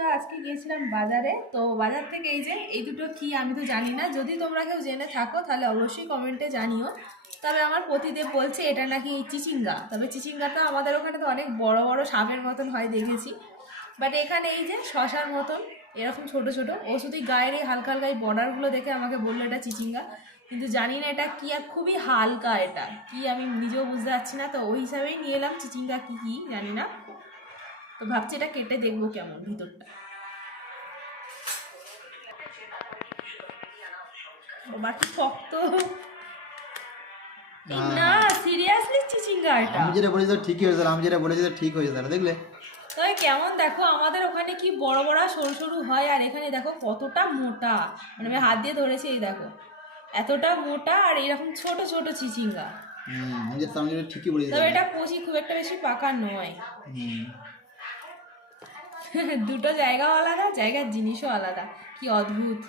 বন্ধুরা, আজকে গিয়েছিলাম বাজারে। তো বাজার থেকে এই দুটো কি আমি তো জানি না, যদি তোমরা কেউ জেনে থাকো তাহলে অবশ্যই কমেন্টে জানিও। তবে আমার পতিদেব বলছে এটা নাকি চিচিঙ্গা, তবে চিচিঙ্গাটা আমাদের ওখানে তো অনেক বড় বড় সাপের মতন হয় দেখেছি, বাট এখানে এই যে শশার মতন এরকম ছোট ছোট। ও শুধু গায়ের এই হালকা হালকা এই বর্ডারগুলো দেখে আমাকে বললো এটা চিচিঙ্গা, কিন্তু জানি না এটা কি, আর খুবই হালকা, এটা কি আমি নিজেও বুঝতে পারছি না। তো ওই হিসাবেই নিয়ে এলাম, চিচিঙ্গা কি কি জানি না। তো ভাবছি এটা কেটে দেখবো কেমন ভিতরটা। ও বাকি শক্ত না, সিরিয়াসলি চিচিঙ্গা এটা। আমি যেটা বলেছি তো ঠিকই হয়েছে, আমি যেটা বলেছি তো ঠিক হয়েছে, তাহলে দেখলে। তবে কেমন দেখো, আমাদের ওখানে কি বড় বড় সরু সরু হয়, আর এখানে দেখো কতটা মোটা, মানে আমি হাত দিয়ে ধরেছি, এই দেখো এতটা মোটা, আর এরকম ছোট ছোট চিচিঙ্গা। আমি যেটা ঠিকই বলেছি। তবে এটা কচি, খুব একটা বেশি পাকা নয়। দুটো জায়গাও আলাদা, জায়গার জিনিসও আলাদা, কি অদ্ভুত।